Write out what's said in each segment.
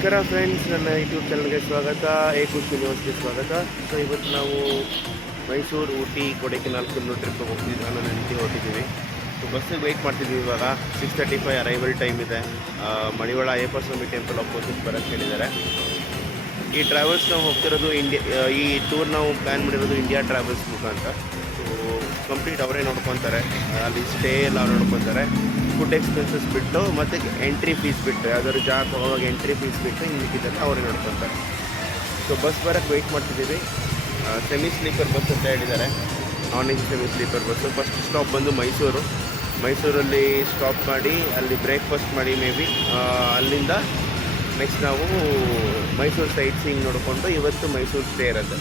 ನಮಸ್ಕಾರ ಫ್ರೆಂಡ್ಸ್, ನನ್ನ ಯೂಟ್ಯೂಬ್ ಚಾನಲ್ಗೆ ಸ್ವಾಗತ. ಖುಷಿ ಯೂನಿವರ್ಸ್ಗೆ ಸ್ವಾಗತ. ಸೊ ಇವತ್ತು ನಾವು ಮೈಸೂರು, ಊಟಿ, ಕೊಡೈಕೆನಾಲ್ ಫುಲ್ಲು ಟ್ರಿಪ್ ಹೋಗ್ತಿದ್ವಿ. ನಾನು ಹೆಂಡತಿ ಹೊರಟಿದ್ದೀವಿ. ಸೊ ಬಸ್ಸಿಗೆ ವೆಯ್ಟ್ ಮಾಡ್ತಿದ್ವಿ. ಇವಾಗ 6:35 ಅರೈವಲ್ ಟೈಮ್ ಇದೆ. ಮಡಿವಾಳ ಅಯ್ಯಪ್ಪ ಸ್ವಾಮಿ ಟೆಂಪಲ್ ಅಪೋಸಿಟ್ ಬರೋಕ್ಕೆ ಹೇಳಿದ್ದಾರೆ. ಈ ಟ್ರಾವೆಲ್ಸ್ ನಾವು ಹೋಗ್ತಿರೋದು ಈ ಟೂರ್ ನಾವು ಪ್ಲ್ಯಾನ್ ಮಾಡಿರೋದು ಇಂಡಿಯಾ ಟ್ರಾವೆಲ್ಸ್ ಮುಖಾಂತರ. ಸೊ ಕಂಪ್ಲೀಟ್ ಅವರೇ ನೋಡ್ಕೊತಾರೆ. ಅಲ್ಲಿ ಸ್ಟೇ ಎಲ್ಲ ಅವ್ರು ನೋಡ್ಕೊತಾರೆ. ಫುಡ್ ಎಕ್ಸ್ಪೆನ್ಸಸ್ ಬಿಟ್ಟು ಮತ್ತು ಎಂಟ್ರಿ ಫೀಸ್ ಬಿಟ್ಟು, ಯಾವ್ದಾದ್ರು ಜಾಗ ಹೋಗುವಾಗ ಎಂಟ್ರಿ ಫೀಸ್ ಬಿಟ್ಟು ಇನ್ನಿಕ್ಕಿದ್ದೆಲ್ಲ ಅವರೇ ನೋಡ್ಕೊತಾರೆ. ಸೊ ಬಸ್ ಬರೋಕ್ಕೆ ವೆಯ್ಟ್ ಮಾಡ್ತಿದ್ದೀವಿ. ಸೆಮಿ ಸ್ಲೀಪರ್ ಬಸ್ ಅಂತ ಹೇಳಿದ್ದಾರೆ. ನಾನ್ AC semi sleeper bus. First stop ಬಂದು ಮೈಸೂರಲ್ಲಿ ಸ್ಟಾಪ್ ಮಾಡಿ ಅಲ್ಲಿ ಬ್ರೇಕ್ಫಾಸ್ಟ್ ಮಾಡಿ ಅಲ್ಲಿಂದ ನೆಕ್ಸ್ಟ್ ನಾವು ಮೈಸೂರು ಸೈಟ್ ಸೀಯಿಂಗ್ ನೋಡಿಕೊಂಡು ಇವತ್ತು ಮೈಸೂರು ಸ್ಟೇ ಇರುತ್ತೆ.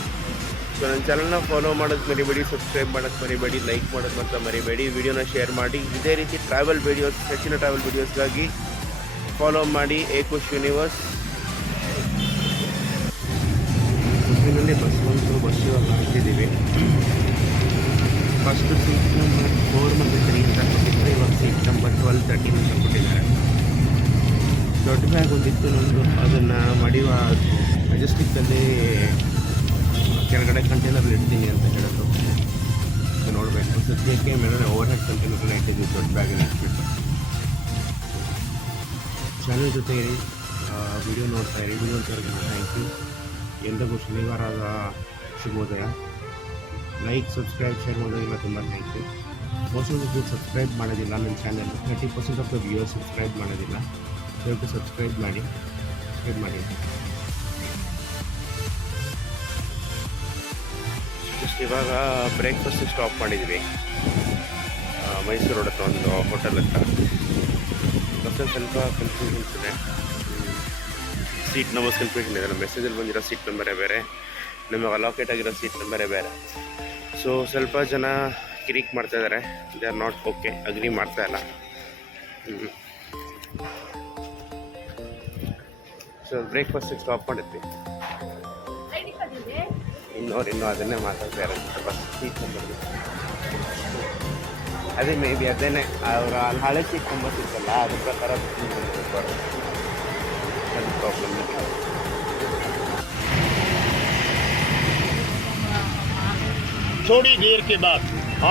ಸೊ ನನ್ನ ಚಾನಲ್ನ ಫಾಲೋ ಮಾಡೋದು ಮರಿಬೇಡಿ, ಸಬ್ಸ್ಕ್ರೈಬ್ ಮಾಡೋದು ಮರಿಬೇಡಿ, ಲೈಕ್ ಮಾಡೋದು ಮಾತ್ರ ಮರಿಬೇಡಿ. ವಿಡಿಯೋನ ಶೇರ್ ಮಾಡಿ. ಇದೇ ರೀತಿ ಟ್ರಾವೆಲ್ ವೀಡಿಯೋಸ್, ಹೆಚ್ಚಿನ ಟ್ರಾವೆಲ್ ವೀಡಿಯೋಸ್ಗಾಗಿ ಫಾಲೋ ಮಾಡಿ ಖುಷಿ ಯೂನಿವರ್ಸ್. ಬಸ್ಸಿನಲ್ಲಿ ಬಸ್ ಇವಾಗ ಹಾಕಿದ್ದೀವಿ. ಫಸ್ಟು ಸೀಟ್ ನಂಬರ್ 4 ಮತ್ತು 3 ಅಂತ ಕೊಟ್ಟಿದ್ದಾರೆ. ಇವಾಗ ಸೀಟ್ ನಂಬರ್ 12, 13 ಅಂತ ಕೊಟ್ಟಿದ್ದಾರೆ. ದೊಡ್ಡ ಬ್ಯಾಗ್ ಒಂದಿತ್ತು ನಂದು, ಅದನ್ನು ಮೆಜೆಸ್ಟಿಕ್ಕಲ್ಲಿ ಕೆಳಗಡೆ ಕಂಟೈನರ್ಲ್ಲಿ ಇಡ್ತೀನಿ ಅಂತ ಹೇಳೋದು. ಸೊ ನೋಡಬೇಕು. ಸದ್ಯಕ್ಕೆ ಮೇಲೆ ಓವರ್ ಹೆಡ್ ಕಂಟೈನರ್ನ ಇಟ್ಟಿದ್ದೀವಿ, ದೊಡ್ಡ ಬ್ಯಾಗಿನ ಇಟ್ಬಿಟ್ಟು. ಚಾನಲ್ ಜೊತೆ ಇರಿ, ವಿಡಿಯೋ ನೋಡ್ತಾ ಇರಿ. ವಿಡಿಯೋ ನೋಡ್ತಾ ಥ್ಯಾಂಕ್ ಯು. ಎಲ್ಲರಿಗೂ ಶನಿವಾರದ ಶುಭೋದಯ. ಲೈಕ್, ಸಬ್ಸ್ಕ್ರೈಬ್, ಶೇರ್ ಮಾಡೋದಿಲ್ಲ ತುಂಬ thank you. Most of the subscribe ಮಾಡೋದಿಲ್ಲ ನನ್ನ channel. 30% of the viewers subscribe ಮಾಡೋದಿಲ್ಲ. ದಯವಿಟ್ಟು ಸಬ್ಸ್ಕ್ರೈಬ್ ಮಾಡಿ. ಇವಾಗ ಬ್ರೇಕ್ಫಾಸ್ಟ್ ಸ್ಟಾಪ್ ಮಾಡಿದ್ವಿ ಮೈಸೂರು ರೋಡ್ ಹತ್ರ ಒಂದು ಹೋಟೆಲ್ ಹತ್ರ. ಬಸ್ಸಲ್ಲಿ ಸ್ವಲ್ಪ ಕನ್ಫ್ಯೂಷನ್ಸ್ ಇದೆ. ಸೀಟ್ ನಂಬರ್ಸ್ ಕನ್ಫ್ಯೂಷನ್ ಇದೆ. ನಮ್ಮ ಮೆಸೇಜಲ್ಲಿ ಬಂದಿರೋ ಸೀಟ್ ನಂಬರೇ ಬೇರೆ, ನಮಗೆ ಅಲೋಕೇಟ್ ಆಗಿರೋ ಸೀಟ್ ನಂಬರೇ ಬೇರೆ. ಸೊ ಸ್ವಲ್ಪ ಜನ ಕಿರಿಕ್ ಮಾಡ್ತಾಯಿದ್ದಾರೆ. They are not okay, agri ಮಾಡ್ತಾಯಿಲ್ಲ. ಸೊ ಬ್ರೇಕ್ಫಾಸ್ಟಿಗೆ ಸ್ಟಾಪ್ ಮಾಡಿದ್ವಿ. ಇನ್ನೂ ಅದನ್ನೇ ಮಾತಾಡ್ತಾ ಇರೋದು. ಬಸ್ ಸೀಟ್ ನಂಬರ್ ಅದೇ ಅದೇನೇ ಅವರ ಅಲ್ಲಿ ಹಳೆ ಸೀಟ್ ನಂಬರ್ ಸಿಕ್ಕಲ್ಲ, ಅದ್ರ ಪ್ರಕಾರ ಅದು ಪ್ರಾಬ್ಲಮ್ ಇದೆ. थोड़ी देर के बाद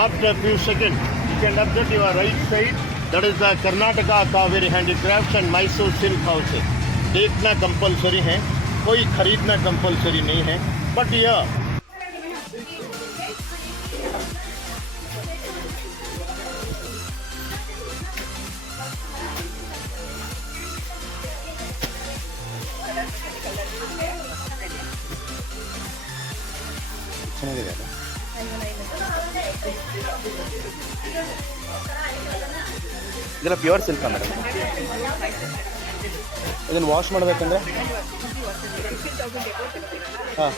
after few seconds you can observe your right side, that is the Karnataka Kaveri Handicrafts and Mysore Silk House. देखना कंपलसरी है, कोई खरीदना कंपलसरी नहीं है, बट यह ಚೆನ್ನಾಗಿದೆ. ಇದೆಲ್ಲ ಪ್ಯೂರ್ ಸಿಲ್ಕ್ ಮೇಡಮ್. ಇದನ್ನು ವಾಶ್ ಮಾಡಬೇಕಂದ್ರೆ ಹಾಂ,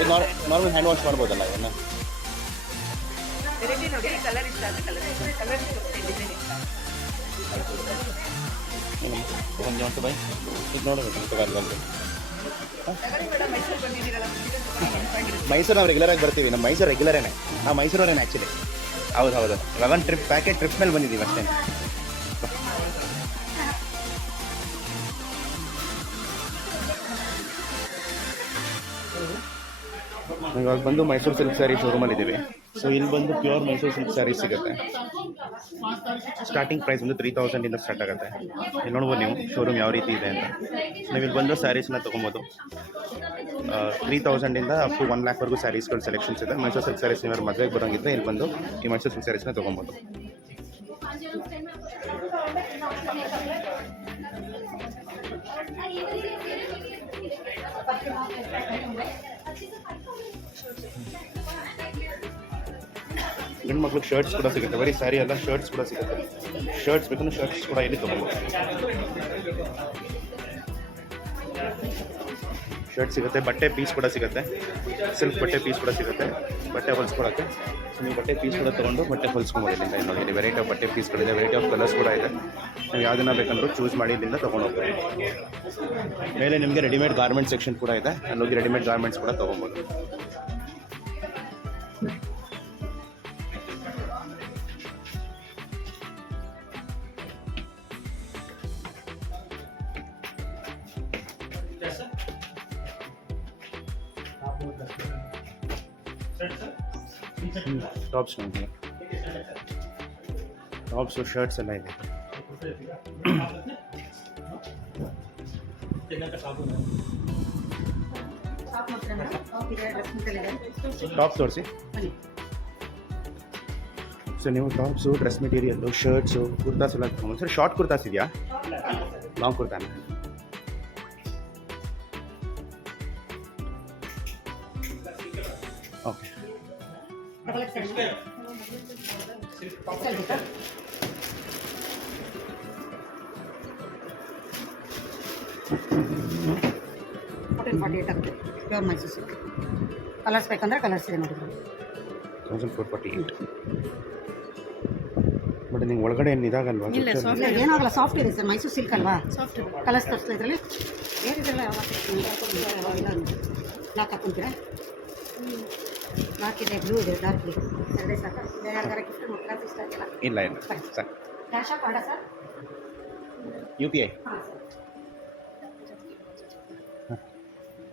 ಇದು ನಾರ್ಮಲ್ ಹ್ಯಾಂಡ್ ವಾಶ್ ಮಾಡ್ಬೋದಲ್ಲ ಇದನ್ನು? ಒಂದು ಬೈ ಇದು ನೋಡಬೇಕು. ಮೈಸೂರು ನಾವು ರೆಗ್ಯುಲರಾಗಿ ಬರ್ತೀವಿ. ನಮ್ಮ ಮೈಸೂರು ರೆಗ್ಯುಲರೇನೆ, ನಾವು ಮೈಸೂರವರೇನೆ ಆ್ಯಕ್ಚುಲಿ. ಹೌದು 11 ಟ್ರಿಪ್ ಪ್ಯಾಕೇಜ್ ಟ್ರಿಪ್ ಮೇಲೆ ಬಂದಿದ್ದೀವಿ ಅಷ್ಟೇ. ಇವಾಗ ಬಂದು ಮೈಸೂರು ಸಿಲ್ಕ್ ಸ್ಯಾರಿ ಶೋರೂಮಲ್ಲಿದ್ದೀವಿ. ಸೊ ಇಲ್ಲಿ ಬಂದು ಪ್ಯೂರ್ ಮೈಸೂರು ಸಿಲ್ಕ್ ಸ್ಯಾರಿ ಸಿಗುತ್ತೆ. ಸ್ಟಾರ್ಟಿಂಗ್ ಪ್ರೈಸ್ ಒಂದು 3000 ಸ್ಟಾರ್ಟ್ ಆಗುತ್ತೆ. ಇಲ್ಲಿ ನೋಡ್ಬೋದು ನೀವು ಶೋರೂಮ್ ಯಾವ ರೀತಿ ಇದೆ ಅಂತ. ನೀವು ಇಲ್ಲಿ ಬಂದು ಸ್ಯಾರೀಸ್ನ ತೊಗೊಬೋದು. 3000 ಅಪ್ ಟು 1 lakh ಸ್ಯಾರೀಸ್ಗಳ ಸೆಲೆಕ್ಷನ್ಸ್ ಇದೆ. ಮೈಸೂರು ಸಿಲ್ಕ್ ಸ್ಯಾರೀಸ್ ಏನಾದ್ರು ಮದುವೆಗೆ ಬರೋಂಗಿದ್ರೆ ಇಲ್ಲಿ ಬಂದು ಈ ಮೈಸೂರು ಸಿಲ್ಕ್ ಸ್ಯಾರೀಸ್ನ ತೊಗೊಬೋದು. ಗಂಡು ಮಕ್ಳಿಗೆ ಶರ್ಟ್ಸ್ ಕೂಡ ಸಿಗುತ್ತೆ. ಬರೀ ಸ್ಯಾರಿ ಅಲ್ಲ, ಶರ್ಟ್ಸ್ ಕೂಡ ಸಿಗುತ್ತೆ. ಶರ್ಟ್ಸ್ ಬೇಕಂದ್ರೆ ಶರ್ಟ್ಸ್ ಕೂಡ ಇಲ್ಲಿ ತೊಗೊಬೋದು. ಶರ್ಟ್ ಸಿಗುತ್ತೆ, ಬಟ್ಟೆ ಪೀಸ್ ಕೂಡ ಸಿಗುತ್ತೆ. ಸಿಲ್ಕ್ ಬಟ್ಟೆ ಪೀಸ್ ಕೂಡ ಸಿಗುತ್ತೆ, ಬಟ್ಟೆ ಹೊಲಿಸ್ಕೊಳಕ್ಕೆ. ಸೊ ನೀವು ಬಟ್ಟೆ ಪೀಸ್ ಕೂಡ ತೊಗೊಂಡು ಬಟ್ಟೆ ಹೊಲಿಸ್ಕೊಬೋದು. ಇಲ್ಲಿಂದ ನೋಡಿ, ಇಲ್ಲಿ ವೆರೈಟಿ ಆಫ್ ಬಟ್ಟೆ ಪೀಸ್ಗಳಿದೆ, ವೆರೈಟಿ ಆಫ್ ಕಲರ್ಸ್ ಕೂಡ ಇದೆ. ನೀವು ಯಾವುದನ್ನ ಬೇಕಂದ್ರೂ ಚೂಸ್ ಮಾಡಿ ಇಲ್ಲಿಂದ ತೊಗೊಂಡು ಹೋಗ್ಬೋದು. ಮೇಲೆ ನಿಮಗೆ ರೆಡಿಮೇಡ್ ಗಾರ್ಮೆಂಟ್ ಸೆಕ್ಷನ್ ಕೂಡ ಇದೆ. ಅಲ್ಲೋಗಿ ರೆಡಿಮೇಡ್ ಗಾರ್ಮೆಂಟ್ಸ್ ಕೂಡ ತೊಗೊಬೋದು. ಟಾಪ್ಸ್ ನೋಡಿ, ಟಾಪ್ಸು ಶರ್ಟ್ಸ್ ಎಲ್ಲ ಇದೆ. ಟಾಪ್ ತೋರಿಸಿ. ಸೊ ನೀವು tops, dress material, shirts, kurtas ಎಲ್ಲ ತಗೊಂಡು ಸರ್. ಶಾರ್ಟ್ ಕುರ್ತಾಸ್ ಇದೆಯಾ? ಲಾಂಗ್ ಕುರ್ತಾನ? Okay. Pure Mysore silk. Colours ಬೇಕಂದ್ರೆ ಕಲರ್ಸ್ ಇದೆ ನೋಡಿ. 1448. ಬಟ್ ನಿಮ್ಗೆ ಒಳಗಡೆ ಏನು ಇದಾಗಲ್ವಾ? ಏನಾಗಲ್ಲ, ಸಾಫ್ಟ್ ಇದೆ ಸರ್. ಮೈಸೂರು ಸಿಲ್ಕ್ ಅಲ್ವಾ, ಸಾಫ್ಟ್. ಕಲರ್ಸ್ ತೋರಿಸ್ತಾ ಇದರಲ್ಲಿ ಏನಿದೆಲ್ಲ ಬ್ಲಾಕ್ ಹಾಕೊಂತೀರಾ? ಬ್ಲಾಕ್ ಇದೆ, ಬ್ಲೂ ಇದೆ, ಡಾರ್ಕ್ ಬ್ಲೂ. ಎರಡೇ ಸಾಕ? ಯಾರಿಗಾರ ಗಿಫ್ಟ್ ಮಕ್ಕಳ ಇಷ್ಟ ಆಗಿಲ್ಲ? ಇಲ್ಲ ಇಲ್ಲ ಸರ್. ಕ್ಯಾಶ್ ಆಫ್ ಮಾಡ ಸರ್? UPI. ಹಾಂ ಸರ್.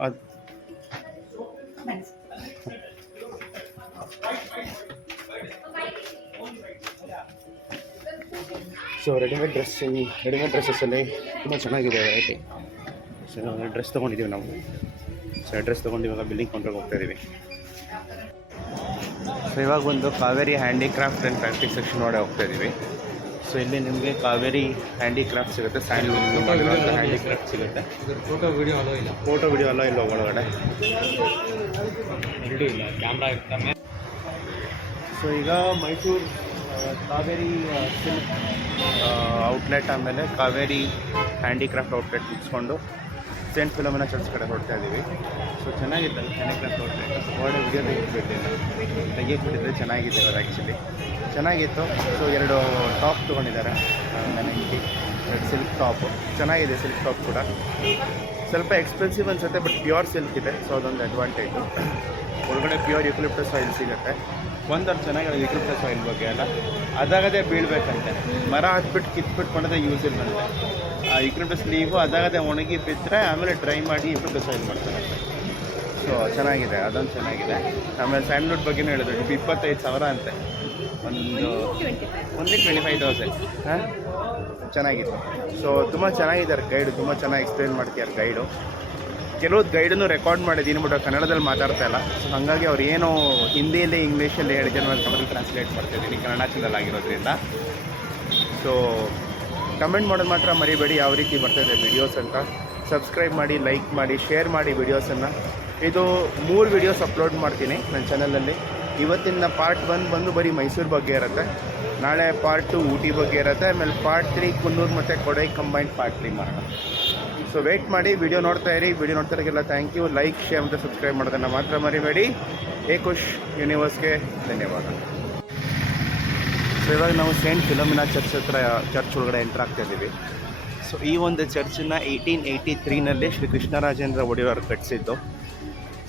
ಅದು ಸೊ ರೆಡಿಮೇಡ್ ಡ್ರೆಸ್ಸಲ್ಲಿ ತುಂಬ ಚೆನ್ನಾಗಿದೆ ವೆರೈಟಿ. ಸೊ ಡ್ರೆಸ್ ತೊಗೊಂಡಿದ್ದೀವಿ ನಾವು. ಸೊ ಡ್ರೆಸ್ ತೊಗೊಂಡು ಇವಾಗ ಬಿಲ್ಲಿಂಗ್ ಕೌಂಟ್ರಿಗೆ ಹೋಗ್ತಾ ಇದ್ದೀವಿ. ಸೊ ಇವಾಗ ಒಂದು Kaveri handicraft and factory section ಒಳಗೆ ಹೋಗ್ತಾ ಇದ್ದೀವಿ. ಸೊ ಇಲ್ಲಿ ನಿಮಗೆ ಕಾವೇರಿ ಹ್ಯಾಂಡಿಕ್ರಾಫ್ಟ್ ಸಿಗುತ್ತೆ, ಸ್ಯಾಂಡ್ಲೂಮ್ ಮಾಡಿರುವಂಥ ಹ್ಯಾಂಡಿಕ್ರಾಫ್ಟ್ ಸಿಗುತ್ತೆ. ಫೋಟೋ ವಿಡಿಯೋ ಅಲೋ ಇಲ್ಲ. ಫೋಟೋ ವಿಡಿಯೋ ಅಲೋ ಇಲ್ಲ ಒಳಗಡೆ, ಎರಡೂ ಇಲ್ಲ, ಕ್ಯಾಮ್ರಾ ಇರ್ತವೆ. ಸೊ ಈಗ ಮೈಸೂರು ಕಾವೇರಿ ಸಿಲ್ಕ್ ಔಟ್ಲೆಟ್ ಆಮೇಲೆ ಕಾವೇರಿ ಹ್ಯಾಂಡಿಕ್ರಾಫ್ಟ್ ಔಟ್ಲೆಟ್ ಮುಗಿಸ್ಕೊಂಡು ಸೇಂಟ್ ಫಿಲೋಮಿನಾ ಚರ್ಚ್ ಕಡೆ ಹೊರಡ್ತಾ ಇದ್ದೀವಿ. ಸೊ ಚೆನ್ನಾಗಿತ್ತು ಹ್ಯಾಂಡಿಕ್ರಾಫ್ಟ್ ಔಟ್ಲೆಟ್. ಒಳ್ಳೆ ವಿಡಿಯೋ ತೆಗಿಬಿಟ್ಟಿದ್ರೆ ಚೆನ್ನಾಗಿತ್ತು ಅದು ಆ್ಯಕ್ಚುಲಿ ಚೆನ್ನಾಗಿತ್ತು. ಸೊ 2 ಟಾಪ್ ತೊಗೊಂಡಿದ್ದಾರೆ ನನಗೆ, 2 ಸಿಲ್ಕ್ ಟಾಪು ಚೆನ್ನಾಗಿದೆ. ಸಿಲ್ಕ್ ಟಾಪ್ ಕೂಡ ಸ್ವಲ್ಪ ಎಕ್ಸ್ಪೆನ್ಸಿವ್ ಅನಿಸುತ್ತೆ, ಬಟ್ ಪ್ಯೂರ್ ಸಿಲ್ಕ್ ಇದೆ. ಸೊ ಅದೊಂದು ಅಡ್ವಾಂಟೇಜು. ಒಳಗಡೆ ಪ್ಯೂರ್ ಯುಕಲಿಪ್ಟಸ್ ಆಯಿಲ್ ಸಿಗುತ್ತೆ. ಒಂದೊಂದು ಚೆನ್ನಾಗಿದೆ ಯುಕಲಿಪ್ಟಸ್ ಆಯಿಲ್ ಬಗ್ಗೆ ಎಲ್ಲ. ಅದಾಗದೇ ಬೀಳಬೇಕಂತೆ, ಮರ ಹತ್ಬಿಟ್ಟು ಕಿತ್ಬಿಟ್ಟು ಮಾಡೋದೇ ಯೂಸ್ ಇಲ್ಲಂತೆ. ಆ ಯುಕಲಿಪ್ಟಸ್ ಲೀವು ಅದಾಗದೇ ಒಣಗಿ ಬಿದ್ದರೆ ಆಮೇಲೆ ಡ್ರೈ ಮಾಡಿ ಯುಕಲಿಪ್ಟಸ್ ಆಯಿಲ್ ಮಾಡ್ತಾರೆ. ಸೊ ಚೆನ್ನಾಗಿದೆ, ಅದೊಂದು ಚೆನ್ನಾಗಿದೆ. ಆಮೇಲೆ ಸ್ಯಾಂಡ್ಲ್ವುಡ್ ಬಗ್ಗೆನೂ ಹೇಳಿದ್ರು, 25,000 ಅಂತೆ. ಒಂದು 25,000. ಹಾಂ, ಚೆನ್ನಾಗಿದೆ. ಸೊ ತುಂಬ ಚೆನ್ನಾಗಿದ್ದಾರೆ ಗೈಡು, ತುಂಬ ಚೆನ್ನಾಗಿ ಎಕ್ಸ್ಪ್ಲೇನ್ ಮಾಡ್ತಿದ್ದಾರೆ ಗೈಡು. ಕೆಲವು ಗೈಡನ್ನು ರೆಕಾರ್ಡ್ ಮಾಡಿದ್ದೀನಿ, ಬಟ್ ಕನ್ನಡದಲ್ಲಿ ಮಾತಾಡ್ತಾ ಇಲ್ಲ. ಸೊ ಹಾಗಾಗಿ ಅವ್ರು ಏನೋ ಹಿಂದಿಯಲ್ಲಿ ಇಂಗ್ಲೀಷಲ್ಲಿ ಹೇಳಿದ್ರೆ ನಾನು ಕನ್ನಡದಲ್ಲಿ ಟ್ರಾನ್ಸ್ಲೇಟ್ ಮಾಡ್ತಾಯಿದ್ದೀನಿ, ಕನ್ನಡ ಚಾನಲ್ ಆಗಿರೋದ್ರಿಂದ. ಸೊ ಕಮೆಂಟ್ ಮಾಡೋದು ಮಾತ್ರ ಮರಿಬೇಡಿ ಯಾವ ರೀತಿ ಬರ್ತಾಯಿದೆ ವೀಡಿಯೋಸ್ ಅಂತ. ಸಬ್ಸ್ಕ್ರೈಬ್ ಮಾಡಿ, ಲೈಕ್ ಮಾಡಿ, ಶೇರ್ ಮಾಡಿ ವೀಡಿಯೋಸನ್ನು. ಇದು 3 ವೀಡಿಯೋಸ್ ಅಪ್ಲೋಡ್ ಮಾಡ್ತೀನಿ ನನ್ನ ಚಾನಲಲ್ಲಿ. ಇವತ್ತಿನ ಪಾರ್ಟ್ 1 ಬಂದು ಬರೀ ಮೈಸೂರು ಬಗ್ಗೆ ಇರುತ್ತೆ. ನಾಳೆ ಪಾರ್ಟ್ 2 ಊಟಿ ಬಗ್ಗೆ ಇರುತ್ತೆ. ಆಮೇಲೆ ಪಾರ್ಟ್ 3 ಕುನ್ನೂರು ಮತ್ತು ಕೊಡೈ ಕಂಬೈಂಡ್ ಪಾರ್ಟ್ 3 ಮಾಡೋಣ. ಸೊ ವೆಯ್ಟ್ ಮಾಡಿ, ವಿಡಿಯೋ ನೋಡ್ತಾ ಇರಿ. ವಿಡಿಯೋ ನೋಡ್ತಾರಿಗೆಲ್ಲ ಥ್ಯಾಂಕ್ ಯು. ಲೈಕ್, ಶೇರ್ ಮತ್ತು ಸಬ್ಸ್ಕ್ರೈಬ್ ಮಾಡೋದನ್ನು ಮಾತ್ರ ಮರಿಬೇಡಿ. ಏಕುಶ್ ಯೂನಿವರ್ಸ್ಗೆ ಧನ್ಯವಾದ. ಸೊ ಇವಾಗ ನಾವು ಸೇಂಟ್ ಫಿಲೋಮಿನಾ ಚರ್ಚ್ ಒಳಗಡೆ ಎಂಟ್ರ್ ಆಗ್ತಾ ಇದ್ದೀವಿ. ಸೊ ಈ ಒಂದು ಚರ್ಚನ್ನು 1883ನಲ್ಲಿ ಶ್ರೀ ಕೃಷ್ಣರಾಜೇಂದ್ರ ಒಡೆಯರ್ ಕಟ್ಟಿಸಿದ್ದು.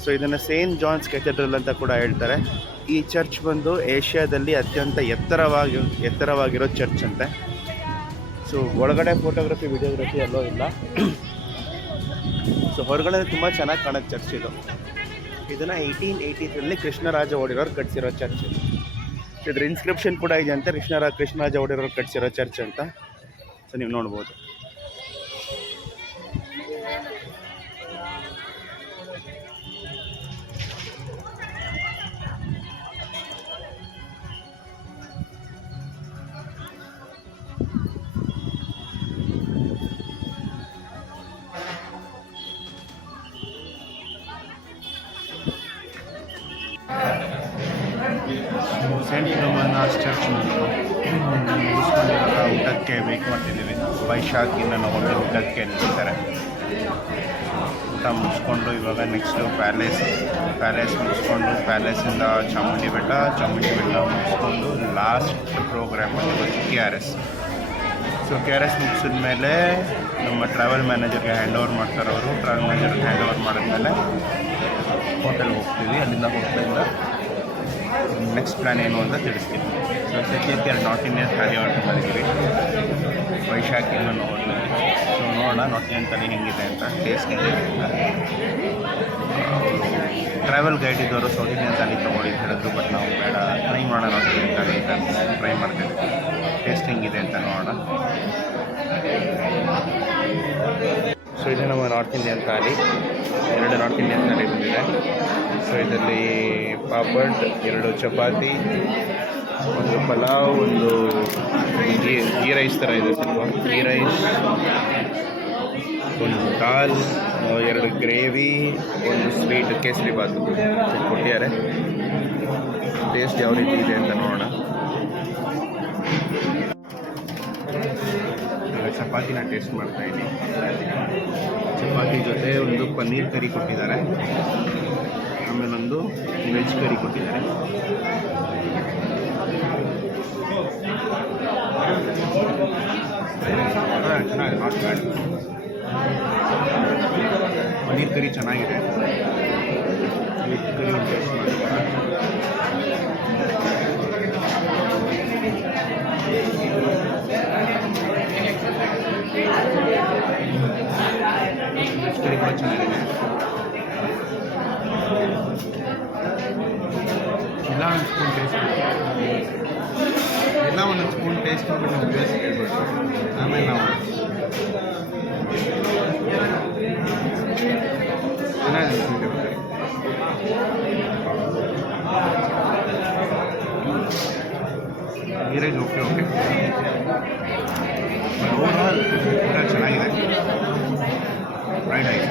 ಸೊ ಇದನ್ನು ಸೇಂಟ್ ಜಾನ್ಸ್ ಕೆಥೆಡ್ರಲ್ ಅಂತ ಕೂಡ ಹೇಳ್ತಾರೆ. ಈ ಚರ್ಚ್ ಬಂದು ಏಷ್ಯಾದಲ್ಲಿ ಅತ್ಯಂತ ಎತ್ತರವಾಗಿರೋ ಚರ್ಚ್ ಅಂತೆ. ಸೊ ಒಳಗಡೆ ಫೋಟೋಗ್ರಫಿ, ವಿಡಿಯೋಗ್ರಫಿ ಎಲ್ಲೋ ಇಲ್ಲ. ಸೊ ಹೊರಗಡೆ ತುಂಬ ಚೆನ್ನಾಗಿ ಕಾಣೋದು ಚರ್ಚ್ ಇದು. ಇದನ್ನು 1883ರಲ್ಲಿ ಕೃಷ್ಣರಾಜ ಒಡೆಯರ್ ಕಟ್ಟಿಸಿರೋ ಚರ್ಚ್. ಇದ್ರ ಇನ್ಸ್ಕ್ರಿಪ್ಷನ್ ಕೂಡ ಇದೆ ಅಂತ, ಕೃಷ್ಣರಾಜ ಒಡೆಯರ್ ಕಟ್ಟಿಸಿರೋ ಚರ್ಚ್ ಅಂತ. ಸೊ ನೀವು ನೋಡ್ಬೋದು. ಸೇಂಟ್ ಫಿಲೋಮಿನಾಸ್ ಚರ್ಚ್ ಮುಗಿಸ್ಕೊಂಡು ಊಟಕ್ಕೆ ವೇಟ್ ಮಾಡ್ತಿದ್ದೀವಿ. ವೈಶಾಖಿ ನನ್ನ ಹೋಟೆಲ್ ಊಟಕ್ಕೆ ನಿಲ್ತಾರೆ. ಊಟ ಮುಗಿಸ್ಕೊಂಡು ಇವಾಗ ನೆಕ್ಸ್ಟು ಪ್ಯಾಲೇಸ್ ಮುಗಿಸ್ಕೊಂಡು, ಪ್ಯಾಲೇಸಿಂದ ಚಾಮುಂಡಿ ಬೆಟ್ಟ ಮುಗಿಸ್ಕೊಂಡು ಲಾಸ್ಟ್ ಪ್ರೋಗ್ರಾಮ್ ಬಂದು KRS. ಸೊ KRS ಮುಗಿಸಿದ ಮೇಲೆ ನಮ್ಮ ಟ್ರಾವೆಲ್ ಮ್ಯಾನೇಜರ್ಗೆ ಹ್ಯಾಂಡ್ ಓವರ್ ಮಾಡ್ತಾರೆ ಅವರು. ಟ್ರಾವೆಲ್ ಮ್ಯಾನೇಜರ್ಗೆ ಹ್ಯಾಂಡ್ ಓವರ್ ಮಾಡಿದ್ಮೇಲೆ ಹೋಟೆಲ್ಗೆ ಹೋಗ್ತೀವಿ. ಅಲ್ಲಿಂದ ಹೋಟೆಲಿಂದ ನೆಕ್ಸ್ಟ್ ಪ್ಲ್ಯಾನ್ ಏನು ಅಂತ ತಿಳಿಸ್ತೀವಿ. ಸೊ ಸದ್ಯಕ್ಕೆ 2 ನಾರ್ತ್ ಇಂಡಿಯನ್ ಥಾಲಿ ಆರ್ಡರ್ ಮಾಡಿದ್ದೀವಿ ವೈಶಾಖಿ ಅನ್ನೋ ಹೋಟೆಲ್. ಸೊ ನೋಡೋಣ ನಾಟಿ ಅಂತಲೇ ಹೆಂಗಿದೆ ಅಂತ, ಟೇಸ್ಟ್ ಹೆಂಗಿದೆ ಅಂತ. ಟ್ರಾವೆಲ್ ಗೈಡ್ ಇದ್ದವರು ಸೌತ್ ಇಂಡಿಯನ್ ತಾಲಿ ತೊಗೊಳ್ಳಿ ಅಂತ ಹೇಳಿದ್ರು, ಬಟ್ ನಾವು ಬೇಡ ಟ್ರೈ ಮಾಡೋಣ ನಾಟಿ ಅಂತಲೇ ಅಂತ ಟ್ರೈ ಮಾಡ್ತೇವೆ. ಟೇಸ್ಟ್ ಹೆಂಗಿದೆ ಅಂತ ನೋಡೋಣ. ಸೊ ಇದು ನಮ್ಮ north Indian thali, 2 north Indian thali ಬಂದಿದೆ. ಸೊ ಇದರಲ್ಲಿ ಪಾಪಡ್, 2 ಚಪಾತಿ, 1 ಪಲಾವ್, ಒಂದು ಗೀ ರೈಸ್ ಥರ ಇದೆ, ಸ್ವಲ್ಪ ಗೀ ರೈಸ್, 1 ದಾಲ್, 2 ಗ್ರೇವಿ, 1 ಸ್ವೀಟ್ ಕೇಸರಿ ಬಾತು ಕೊಟ್ಟಿದ್ದಾರೆ. ಟೇಸ್ಟ್ ಯಾವ ರೀತಿ ಇದೆ ಅಂತ ನೋಡೋಣ. ಚಪಾತಿನ ಟೇಸ್ಟ್ ಮಾಡ್ತಾ ಇದ್ದೀನಿ. ಚಪಾತಿ ಜೊತೆ ಒಂದು ಪನ್ನೀರ್ ಕರಿ ಕೊಟ್ಟಿದ್ದಾರೆ, ಆಮೇಲೆ ಒಂದು ವೆಜ್ ಕರಿ ಕೊಟ್ಟಿದ್ದಾರೆ. ಚೆನ್ನಾಗಿದೆ, ನಾಟ್ ಬ್ಯಾಡ್. ಪನ್ನೀರ್ ಕರಿ ಚೆನ್ನಾಗಿದೆ. ವೆಜ್ ಕರಿ ಒಂದು ಟೇಸ್ಟ್ ಮಾಡಿದ್ದಾರೆ. ಕರಿ ಕೂಡ ಚೆನ್ನಾಗಿದೆ. ಎಲ್ಲ ಒಂದು ಸ್ಪೂನ್ ಟೇಸ್ಟ್ ಮಾಡಿಬಿಟ್ಟು ನಾವು ಬೇಸ್ ಹೇಳ್ಬೋದು. ಆಮೇಲೆ ನಾವು ನೀರೇಜ್ ಓಕೆ ಓವರಾಲ್ ಊಟ ಚೆನ್ನಾಗಿದೆ. ಫ್ರೈಡ್ ರೈಸ್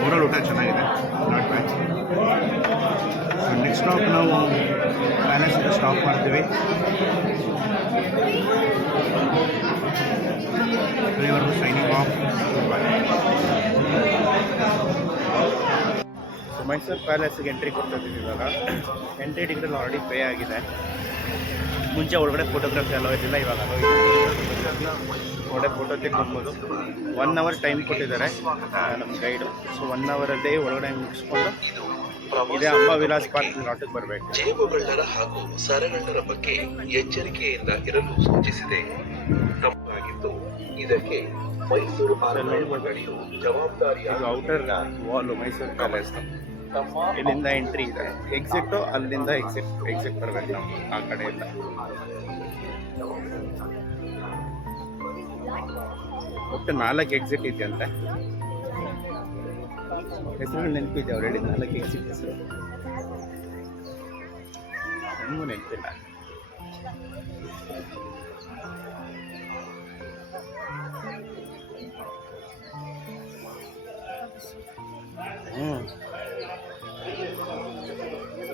ಓವರಾಲ್ ಊಟ ಚೆನ್ನಾಗಿದೆ, ನಾಟ್ ಬ್ಯಾಡ್. ನೆಕ್ಸ್ಟ್ ಸ್ಟಾಪ್ ನಾವು ಪ್ಯಾಲೇಸಿಂದ ಸ್ಟಾಪ್ ಮಾಡ್ತೀವಿ. ಅಲ್ಲಿವರೆಗೂ ಸೈನಿಂಗ್ ಆಫ್. ಸೊ ಮೈಸೂರು ಪ್ಯಾಲೇಸಿಗೆ ಎಂಟ್ರಿ ಕೊಡ್ತಿದ್ದೀವಿ ಇವಾಗ. ಎಂಟ್ರಿ ಟಿಕೆಟ್ ಆಲ್ರೆಡಿ ಪೇ ಆಗಿದೆ. ಮುಂಚೆ ಒಳಗಡೆ ಫೋಟೋಗ್ರಫಿ ಅಲೋ ಇದ್ದಿಲ್ಲ, ಇವಾಗ ಒಳಗಡೆ ಫೋಟೋ ತೆಕ್ಕೊಬೋದು. 1 hour ಟೈಮ್ ಕೊಟ್ಟಿದ್ದಾರೆ ನಮ್ಮ ಗೈಡು. ಸೊ 1 hour ಒಳಗಡೆ ಮುಗಿಸ್ಕೊಂಡು ಇದೇ ಅಂಬಾವಿಲಾಸ್ ಪಾರ್ಕ್ ನಾಟಕ್ಕೆ ಬರಬೇಕು. ಜೇಬುಗಳ್ಳರ ಹಾಗೂ ಸರಗಳ್ಳರ ಬಗ್ಗೆ ಎಚ್ಚರಿಕೆಯಿಂದ ಇರಲು ಸೂಚಿಸಿದೆ. ತಪ್ಪಾಗಿದ್ದು ಇದಕ್ಕೆ ಮೈಸೂರು ಅರಣ್ಯ ಮಂಡಳಿಯು ಜವಾಬ್ದಾರಿಯ ಔಟರ್ ವಾಲು ಮೈಸೂರು ಪ್ಯಾಲೇಸ್. ಇಲ್ಲಿಂದ ಎಂಟ್ರಿ ಇದೆ, ಎಕ್ಸಿಟ್ಟು ಅಲ್ಲಿಂದ ಎಕ್ಸಿಟ್ ಬರಬೇಕು ನಾವು ಆ ಕಡೆಯಿಂದ. ಒಟ್ಟು 4 ಎಕ್ಸಿಟ್ ಇದೆಯಂತೆ. ಹೆಸರುಗಳು ನೆನಪಿದೆ ಆಲ್ರೆಡಿ, 4 ಎಕ್ಸಿಟ್ ಹೆಸರು ನನಗೂ ನೆನಪಿಲ್ಲ.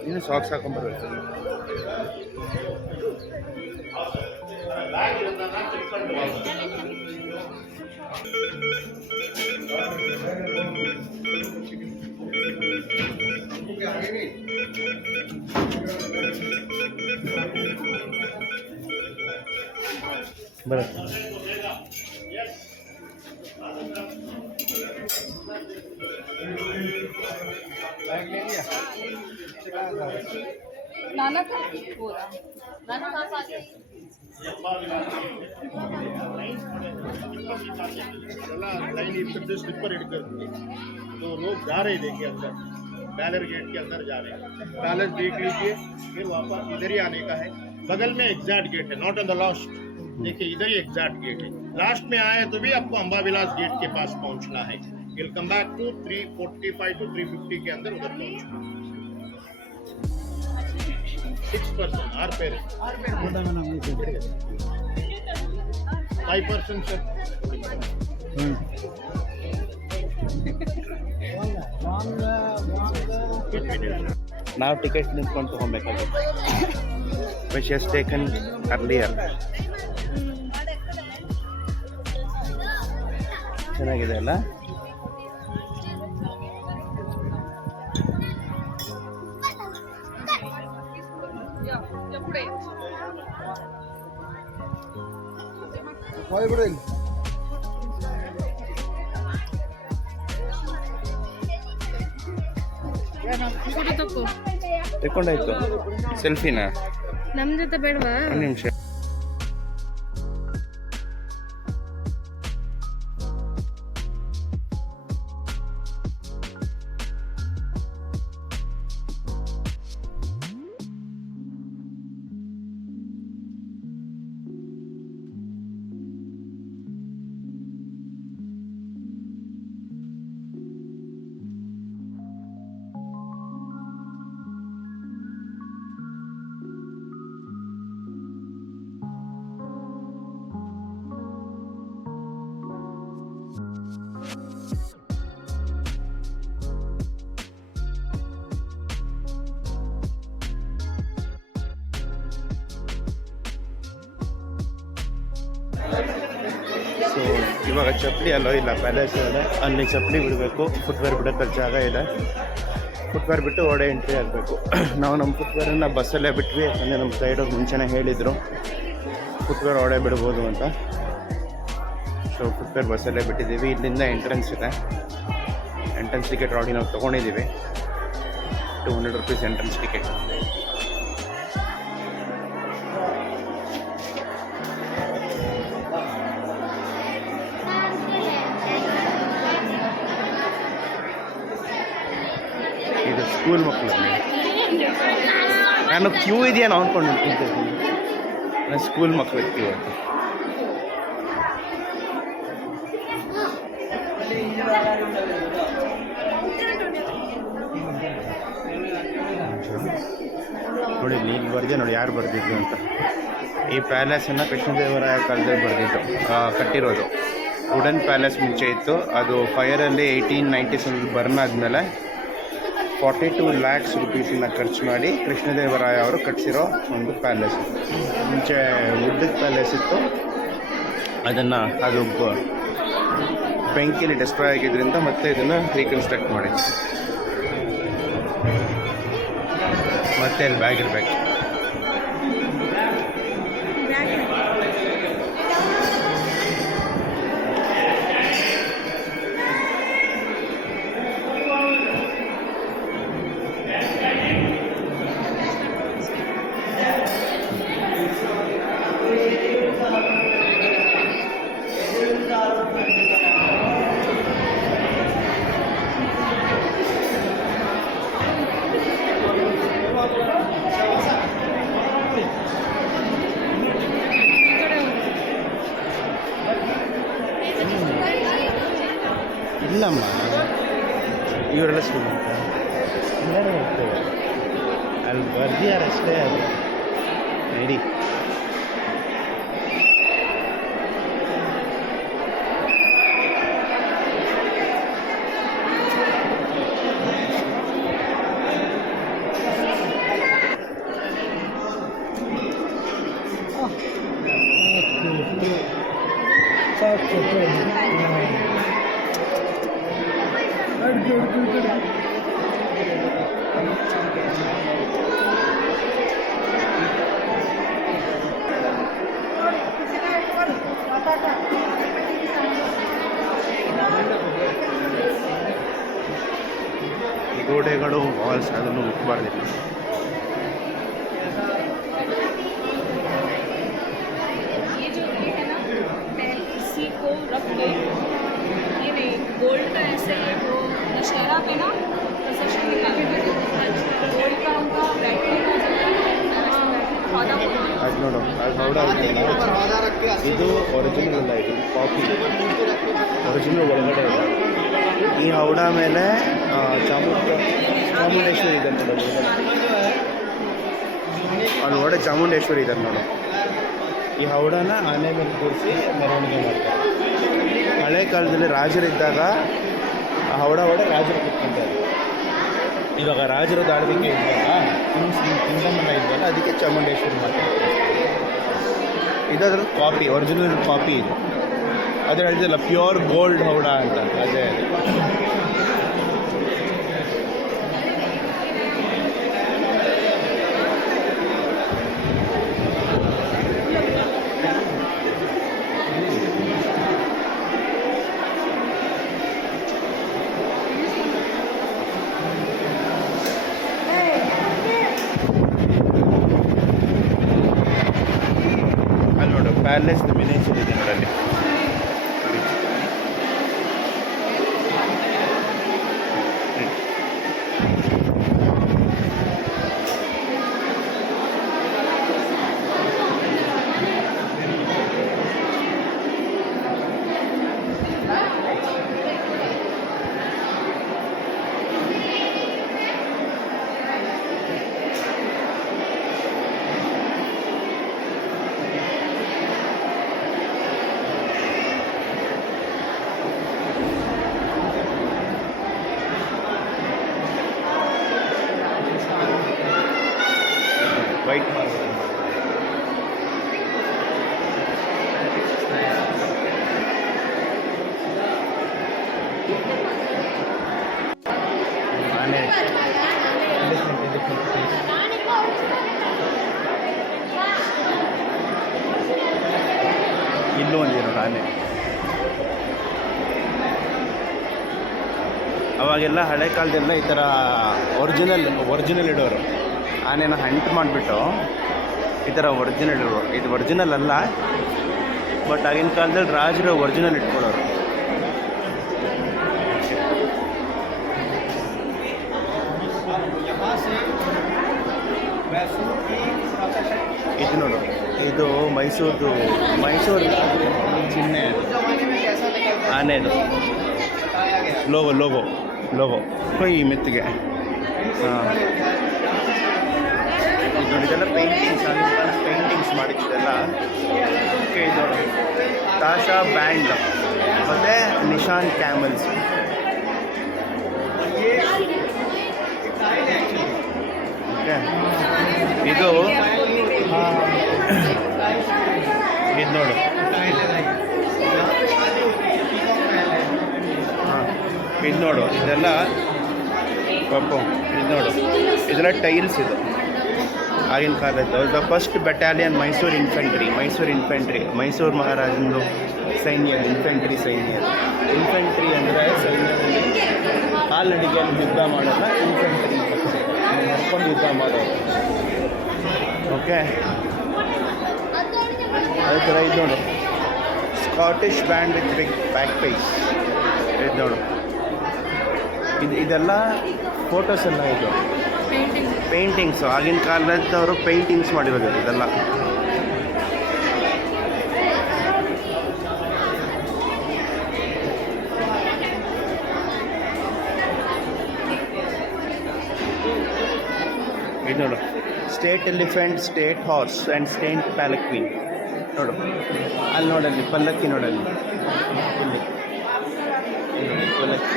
ಇನ್ನು ಸಾಕ್ಸ್ ಹಾಕೊಂಡ್ಬರ್ಬೇಕು. ಬರುತ್ತೆ. नाना था पूरा नाना था स्लीपर हिड़कर तो लोग जा रहे देखिए अंदर, बैलर गेट के अंदर जा रहे हैं. पैलेस देख लीजिए, फिर वापस इधर ही आने का है. बगल में एग्जैक्ट गेट है, नॉट ऑन द लास्ट. देखिए इधर ही एग्जैक्ट गेट है. लास्ट में आए तो भी आपको अंबाविलास गेट के पास पहुंचना है. Will come back to 345 to 350 के अंदर उधर पहुंचना. 6% आर पे 5% सर. ನಾವು ಟಿಕೆಟ್ ನಿಂತ್ಕೊಂಡು ತೊಗೊಬೇಕಾಗುತ್ತೆ. Which has taken earlier. ಚೆನ್ನಾಗಿದೆ ಅಲ್ಲ? ತೆಕ್ಕೊಂಡಾಯ್ತು. ಸೆಲ್ಫಿನಾ ನಮ್ಮ ಜೊತೆ ಬೇಡವಾ? ಒಂದು ನಿಮಿಷ. ಇವಾಗ ಚಪ್ಪಲಿ ಅಲ್ಲೋ ಇಲ್ಲ ಪ್ಯಾಲೇಸ್ ಇದೆ, ಅಲ್ಲಿ ಚಪ್ಪಲಿ ಬಿಡಬೇಕು. ಫುಟ್ವೇರ್ ಬಿಡೋಕ್ಕೆ ಜಾಗ ಇದೆ. ಫುಟ್ವೇರ್ ಬಿಟ್ಟು ಒಡೆ ಎಂಟ್ರಿ ಆಗಬೇಕು. ನಾವು ನಮ್ಮ ಫುಟ್ವೇರನ್ನು ಬಸ್ಸಲ್ಲೇ ಬಿಟ್ವಿ, ಯಾಕಂದರೆ ನಮ್ಮ ಸೈಡವ್ರು ಮುಂಚೆನೇ ಹೇಳಿದರು ಫುಟ್ವೇರ್ ಒಡೆ ಬಿಡ್ಬೋದು ಅಂತ. ಸೊ ಫುಟ್ವೇರ್ ಬಸ್ಸಲ್ಲೇ ಬಿಟ್ಟಿದ್ದೀವಿ. ಇಲ್ಲಿಂದ ಎಂಟ್ರೆನ್ಸ್ ಇದೆ. ಎಂಟ್ರೆನ್ಸ್ ಟಿಕೆಟ್ ಆಲ್ರೆಡಿ ನಾವು ತೊಗೊಂಡಿದ್ದೀವಿ. 200 rupees ಎಂಟ್ರೆನ್ಸ್ ಟಿಕೆಟ್. ಇದು ಸ್ಕೂಲ್ ಮಕ್ಕಳಲ್ಲಿ ನಾನು ಕ್ಯೂ ಇದೆಯಾ ನಾವು ಅಂದ್ಕೊಂಡು ನಿಂತಿದ್ದೀನಿ. ನಾನು ಸ್ಕೂಲ್ ಮಕ್ಕಳು ಕ್ಯೂ ಅಂತ. ನೋಡಿ ಇಲ್ಲಿ ಬರ್ದೆ ನೋಡಿ ಯಾರು ಬರ್ದಿದ್ದು ಅಂತ. ಈ ಪ್ಯಾಲೇಸನ್ನು ಕೃಷ್ಣದೇವರಾಯ ಕಾಲದಲ್ಲಿ ಬರೆದಿದ್ದು, ಕಟ್ಟಿರೋದು. ವುಡನ್ ಪ್ಯಾಲೇಸ್ ಮುಂಚೆ ಇತ್ತು, ಅದು ಫೈರಲ್ಲಿ 1897 ಬರ್ನ್ ಆದಮೇಲೆ 42 lakhs rupeesನ ಖರ್ಚು ಮಾಡಿ ಕೃಷ್ಣದೇವರಾಯ ಅವರು ಕಟ್ಟಿಸಿರೋ ಒಂದು ಪ್ಯಾಲೇಸ್. ಮುಂಚೆ ವುಡ್ ಪ್ಯಾಲೇಸ್ ಇತ್ತು, ಅದನ್ನು ಅದು ಬೆಂಕಿಲಿ ಡೆಸ್ಟ್ರಾಯ್ ಆಗಿದ್ದರಿಂದ ಮತ್ತೆ ಇದನ್ನು ರೀಕನ್ಸ್ಟ್ರಕ್ಟ್ ಮಾಡಿ ಮತ್ತೆ ಅಲ್ಲಿ ಬ್ಯಾಗ್ ಇರಬೇಕು. ಇಲ್ಲಮ್ಮ, ಇವರೆಲ್ಲ ಸ್ಟೂಡೆಂಟ ಎಲ್ಲರೂ ಹೋಗ್ತೇವೆ ಅಲ್ಲಿ ಬರ್ದಿಯಾರಷ್ಟೇ. ಅದು ನಡಿ. ಗೋಡೆಗಳು ವಾಲ್ಸ್ ಅದನ್ನು ಮುಟ್ಟಬಾರ್ದಿಲ್ಲ. ये जो रेट है ना, पहले इसी को रख गई। ये नहीं गोल्ड का ऐसे है वो दशहरा पे ना प्रदर्शन निकालेंगे। गोल्ड का उनका ब्राइटनिंग हो जाता है, पौधा ಅದು ನೋಡು, ಅದು ಹೌಡ ಇದು ಒರಿಜಿನಲ್ ಅಲ್ಲ, ಇದು ಕಾಪಿ. ಒರಿಜಿನಲ್ ಒಳಗಡೆ ಇಲ್ಲ. ಈ ಹೌಡ ಮೇಲೆ ಚಾಮುಂಡೇಶ್ವರಿ ಇದೆ ನೋಡು, ಅಲ್ಲಿ ಒಡೆ ಚಾಮುಂಡೇಶ್ವರಿ ಇದೆ ನೋಡು. ಈ ಹೌಡನ ಆನೆ ಮೇಲೆ ಕೂರಿಸಿ ಮೆರವಣಿಗೆ ಮಾಡ್ತಾರೆ. ಹಳೆ ಕಾಲದಲ್ಲಿ ರಾಜರಿದ್ದಾಗ ಆ ಹೌಡ ಒಡೆ ರಾಜರು ಕೂತ್ಕೊಂತಾರೆ. ಇವಾಗ ರಾಜರು ಆಳ್ವಿಕೆ ಇದ್ದಾಗ ಕಿಂಗ್ಡಮ್ ಇದ್ದಾಗ ಅದಕ್ಕೆ ಚಾಮುಂಡೇಶ್ವರಿ ಮಾಡ್ತಾರೆ. ಇದಾದ್ರೂ ಕಾಪಿ, ಒರಿಜಿನಲ್ ಕಾಪಿ ಇದು. ಅದು ಹೇಳಿದಲ್ಲ ಪ್ಯೂರ್ ಗೋಲ್ಡ್ ಹೌಡ ಅಂತ, ಅದೇ ಅಲ್ಲಿ ನೋಡು ಪ್ಯಾಲೇಸ್ ಮಿನೇಚರ್ ಇದೆ ನೋಡಲ್ಲಿ. ಇಲ್ಲೂ ಒಂದಿದೆ ನೋಡಿ ಆನೆ. ಅವಾಗೆಲ್ಲ ಹಳೆ ಕಾಲದೆಲ್ಲ ಈ ಥರ ಒರಿಜಿನಲ್ ಇಡೋರು. ಆನೆನ ಹಂಟ್ ಮಾಡಿಬಿಟ್ಟು ಈ ಥರ ಒರಿಜಿನಲ್ ಇಡೋರು. ಇದು ಒರಿಜಿನಲ್ ಅಲ್ಲ, ಬಟ್ ಆಗಿನ ಕಾಲದಲ್ಲಿ ರಾಜರು ಒರಿಜಿನಲ್ ಇಟ್ಕೊಳ್ಳೋರು. ಇದು ನೋಡು, ಇದು ಮೈಸೂರು ಚಿಹ್ನೆ ಆನೆದು ಲೋಗೋ ಈ ಮೆತ್ತಿಗೆ. ಹಾಂ, ಇದು ನೋಡಿ, ಇದೆಲ್ಲ ಪೇಂಟಿಂಗ್ಸ್ ಮಾಡಿದ್ದೆಲ್ಲ. ಓಕೆ, ಇದು ನೋಡಿ ತಾಶಾ ಬ್ಯಾಂಡ್ ಮತ್ತು ನಿಶಾನ್ ಕ್ಯಾಮಲ್ಸ್. ಓಕೆ, ಇದು ನೋಡು. ಹಾಂ, ಇದು ನೋಡು, ಇದೆಲ್ಲ ಪಪ್ಪು, ಇದು ನೋಡು, ಇದೆಲ್ಲ ಟೈಲ್ಸ್. ಇದು ಆಗಿನ ಕಾಲದ್ದು. The first battalion Mysuru infantry. Mysuru ಮಹಾರಾಜಂದು ಸೈನ್ಯ, ಇನ್ಫೆಂಟ್ರಿ ಅಂದರೆ ಸೈನ್ಯದಲ್ಲಿ ಕಾಲ್ನಡಿಗೆಯಲ್ಲಿ ಯುದ್ಧ ಮಾಡೋಲ್ಲ, ಇನ್ಫೆಂಟ್ರಿ ನಡ್ಕೊಂಡು ಯುದ್ಧ ಮಾಡೋದು. ಓಕೆ, ಅದೇ ಥರ ಇದು ನೋಡು, Scottish band with big bagpipes. ಇದು ನೋಡು, ಇದೆಲ್ಲ ಫೋಟೋಸ್ ಎಲ್ಲ. ಇದು ಪೇಂಟಿಂಗ್ಸು, ಆಗಿನ ಕಾಲದವರು ಪೇಂಟಿಂಗ್ಸ್ ಮಾಡಿರೋದು ಇದೆಲ್ಲ. ಇದು ನೋಡು, state elephant, state horse and state palanquin. ನೋಡು ಅಲ್ಲಿ, ನೋಡಲ್ಲಿ ಪಲ್ಲಕ್ಕಿ, ನೋಡಲ್ಲಿ ಇಲ್ಲಿ ಪಲ್ಲಕ್ಕಿ.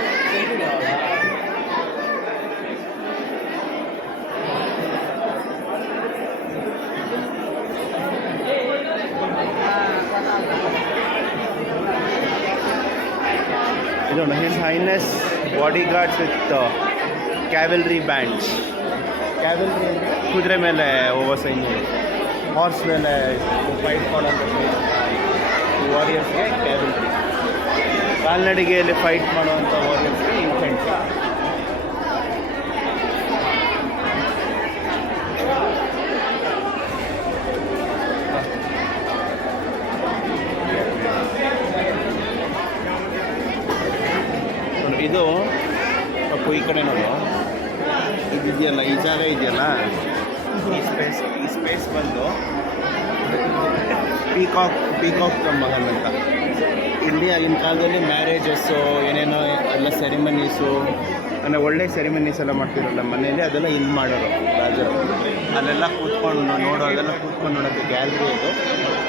ಇದು ನೋಡಿ, his highness body guards with cavalry bands. Cavalry ಅಂದರೆ ಕುದುರೆ ಮೇಲೆ ಹೋಗೋ ಸೈನ್ಯಗಳು, ಹಾರ್ಸ್ ಮೇಲೆ ಫೈಟ್ ಮಾಡೋಂಥ ವಾರಿಯರ್ಸ್ಗೆ ಕ್ಯಾವೆಲ್ರಿ, ಕಾಲ್ನಡಿಗೆಯಲ್ಲಿ ಫೈಟ್ ಮಾಡುವಂಥ ವಾರಿಯರ್ಸ್ಗೆ ಇನ್ಫೆಂಟ್ರಿ. ಇದು ಅಪ್ಪು ಈ ಕಡೆ ನೋಡು, ಇದೆಯಲ್ಲ, ಈ ಜಾಗ ಇದೆಯಲ್ಲ, ಈ ಸ್ಪೇಸ್ ಬಂದು ಪೀಕಾಕ್ ಮಹಲ್ ಅಂತ. ಇಲ್ಲಿ ಆಗಿನ ಕಾಲದಲ್ಲಿ ಮ್ಯಾರೇಜಸ್ಸು ಏನೇನೋ ಎಲ್ಲ ಸೆರಿಮನೀಸು, ಅಂದರೆ ಒಳ್ಳೆ ಸೆರಿಮನೀಸ್ ಎಲ್ಲ ಮಾಡ್ತಿರಲ್ಲ ಮನೆಯಲ್ಲಿ, ಅದೆಲ್ಲ ಇಲ್ಲಿ ಮಾಡೋರು ರಾಜರು. ಅಲ್ಲೆಲ್ಲ ಕೂತ್ಕೊಂಡು ನೋಡೋದೆಲ್ಲ, ಕೂತ್ಕೊಂಡು ನೋಡೋಕ್ಕೆ ಗ್ಯಾಲರಿ ಅದು,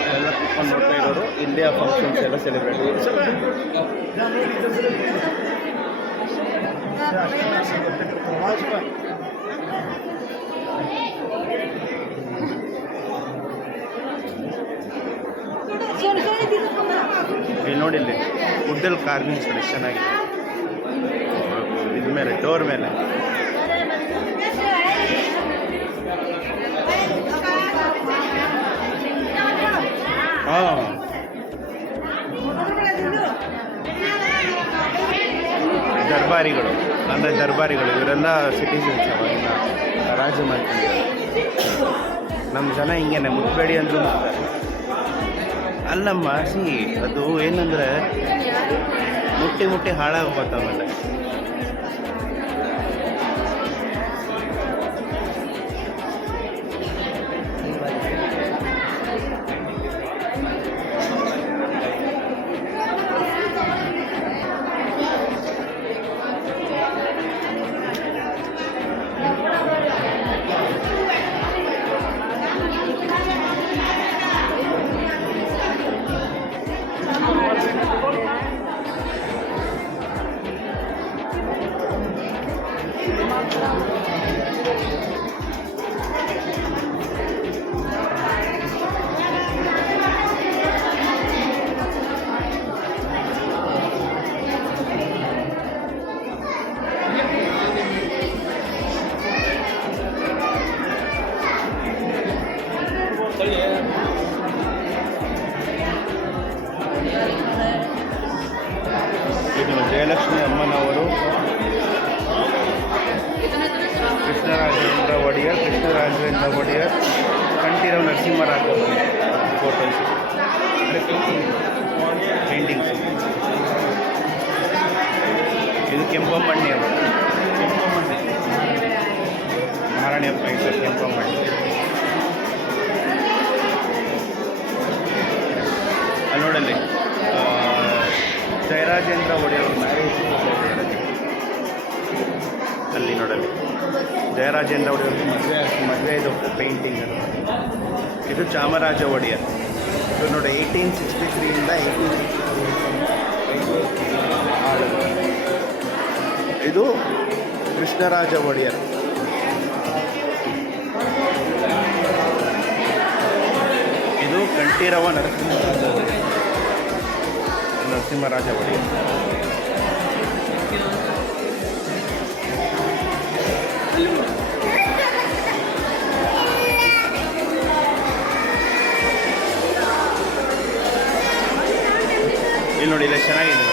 ಅಲ್ಲೆಲ್ಲ ಕೂತ್ಕೊಂಡು ನೋಡ್ತಾ ಇರೋರು. ಇಲ್ಲೇ ಆ ಫಂಕ್ಷನ್ಸ್ ಎಲ್ಲ ಸೆಲೆಬ್ರೇಟ್ ಇಲ್ಲಿ ನೋಡಿಲ್ಲಿ ವುಡ್ಡಲ್ಲಿ ಕಾರ್ವಿಂಗ್ಸ್ ಎಷ್ಟು ಚೆನ್ನಾಗಿದೆ. ಇದ್ರ ಮೇಲೆ, ಡೋರ್ ಮೇಲೆ. ಹಾಂ, ದರ್ಬಾರಿಗಳು ಇವರೆಲ್ಲ ಸಿಟಿಸನ್ಸ್ ಅವಾಗಿನ ರಾಜಮಂತ್ರಿ. ನಮ್ಮ ಜನ ಹಿಂಗೇನೆ, ಮುಟ್ಬೇಡಿ ಅಂದರೂ ಅಲ್ಲಮ್ಮ. ಅದು ಏನಂದರೆ ಮುಟ್ಟಿ ಹಾಳಾಗೋಗುತ್ತೆ ಆಮೇಲೆ. ಇದು ಜಯಲಕ್ಷ್ಮಿ ಅಮ್ಮನವರು, ಕೃಷ್ಣರಾಜೇಂದ್ರ ಒಡೆಯರ್, ಕಂಠೀರವ ನರಸಿಂಹರಾಜ ಫೋಟೋಸ್, ಪೇಂಟಿಂಗ್ಸ್. ಇದು ಕೆಂಪಮ್ಮಣ್ಣಿ ಅವರು, ಮಹಾರಾಣಿಯಪ್ಪ ಹೆಸರು ಕೆಂಪಮ್ಮಣ್ಣಿ. ಅಲ್ಲಿ ನೋಡಲ್ಲಿ ಜಯರಾಜೇಂದ್ರ ಒಡೆಯರ್ ಮ್ಯಾರೇಜ್ ಅಲ್ಲಿ ನೋಡಲ್ಲಿ ಜಯರಾಜೇಂದ್ರ ಒಡೆಯರ್ ಮದುವೆ ಇದು ಪೇಂಟಿಂಗ್ ಅದು. ಇದು ಚಾಮರಾಜ ಒಡೆಯರ್. ಇದು ನೋಡಿ 1863 ಇದು ಕೃಷ್ಣರಾಜ ಒಡೆಯರ್. ಇದು ಕಂಠೀರವ ನರಸಿಂಹರಾಜ ಒಡೆಯರ್. ಇಲ್ಲಿ ನೋಡಿ, ಇಲ್ಲ ಚೆನ್ನಾಗಿದೆ.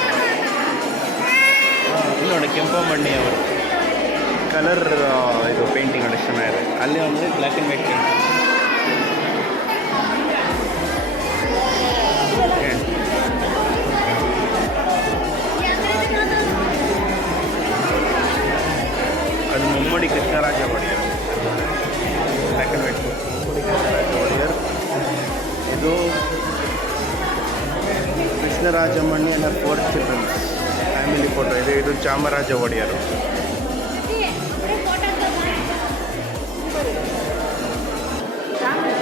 ಇಲ್ಲಿ ನೋಡಿ ಕೆಂಪಮ್ಮಣ್ಣಿ ಅವರು ಕಲರ್ ಇದು ಪೇಂಟಿಂಗ್ ನೋಡಿ ಚೆನ್ನಾಗಿದೆ. ಅಲ್ಲಿ ಒಂದು ಬ್ಲ್ಯಾಕ್ ಆ್ಯಂಡ್ ವೈಟ್ ಪೇಂಟಿಂಗ್. ಅದು Mummadi Krishnaraja Wodeyar, black and white Mummadi Krishnaraja Wodeyar. ಇದು Krishnarajammanni and 4 children's family photo ಇದೆ. ಇದು ಚಾಮರಾಜ ಒಡೆಯರು.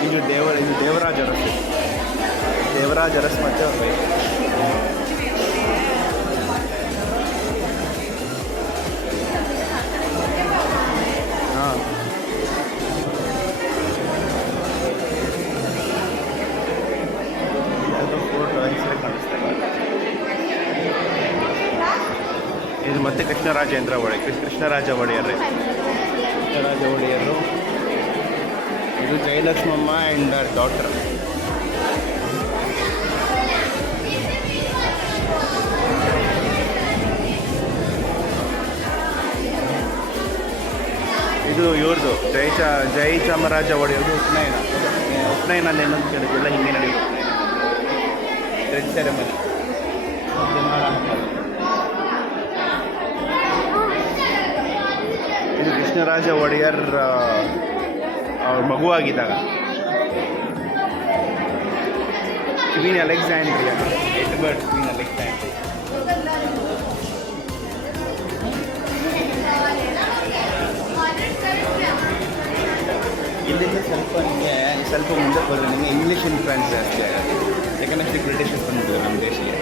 ಇದು ದೇವರಾಜ ಅರಸ್ ಮತ್ತು ಅವ್ರ ವೈಫ್. ಹಾಂ, ಅದು ಫೋಟೋ ಹೆಸರೇ ಕಾಣಿಸ್ತಾ ಇಲ್ಲ. ಇದು ಮತ್ತೆ ಕೃಷ್ಣರಾಜ ಒಡೆಯರು. ಇದು ಜಯಲಕ್ಷ್ಮಮ್ಮ ಆ್ಯಂಡ್ ಡಾಟರ್. ಇದು ಇವ್ರದ್ದು ಜೈ ಚಾಮರಾಜ ಒಡೆಯರ್ದು ಉಪನಯನ ಏನಂತ ಕೇಳಿದ್ದಿಲ್ಲ, ಹಿಂಗೆ ನಡೆಯುತ್ತೆ ರೆಡ್ ಸೆರೆಮನಿ. ಇದು ಕೃಷ್ಣರಾಜ ಒಡೆಯರ್ ಅವ್ರ ಮಗುವಾಗಿದ್ದಾಗ. Queen Alexandria, Edward queen Alexandria. ಇಲ್ಲಿಂದ ಸ್ವಲ್ಪ ಮುಂದೆ ಹೋದರೆ ನಿಮಗೆ ಇಂಗ್ಲೀಷ್ ಇನ್ಫ್ಲುಯೆನ್ಸ್ ಜಾಸ್ತಿ ಆಗುತ್ತೆ. ಯಾಕಂದರೆ ಬ್ರಿಟಿಷರ್ಸ್ ಬಂದಿದ್ದಾರೆ ನಮ್ಮ ದೇಶಕ್ಕೆ.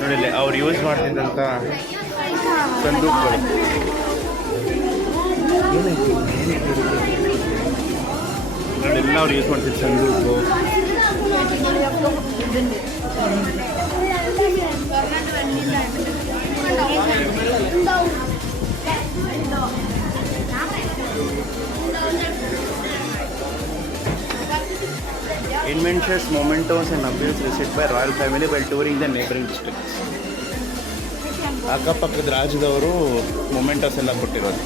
ನೋಡಿಲ್ಲ ಅವ್ರು ಯೂಸ್ ಮಾಡ್ತಿದ್ದಂಥ ಸಂದೂಕಗಳು. ನೋಡಿಲ್ಲ ಅವ್ರು ಯೂಸ್ ಮಾಡ್ತಿದ್ದ ಸಂದೂಕು. Inventions, mementos and appeals received by royal family while touring the neighboring districts. ಅಕ್ಕಪಕ್ಕದ ರಾಜ್ಯದವರು ಮೊಮೆಂಟೋಸ್ ಎಲ್ಲ ಕೊಟ್ಟಿರೋದು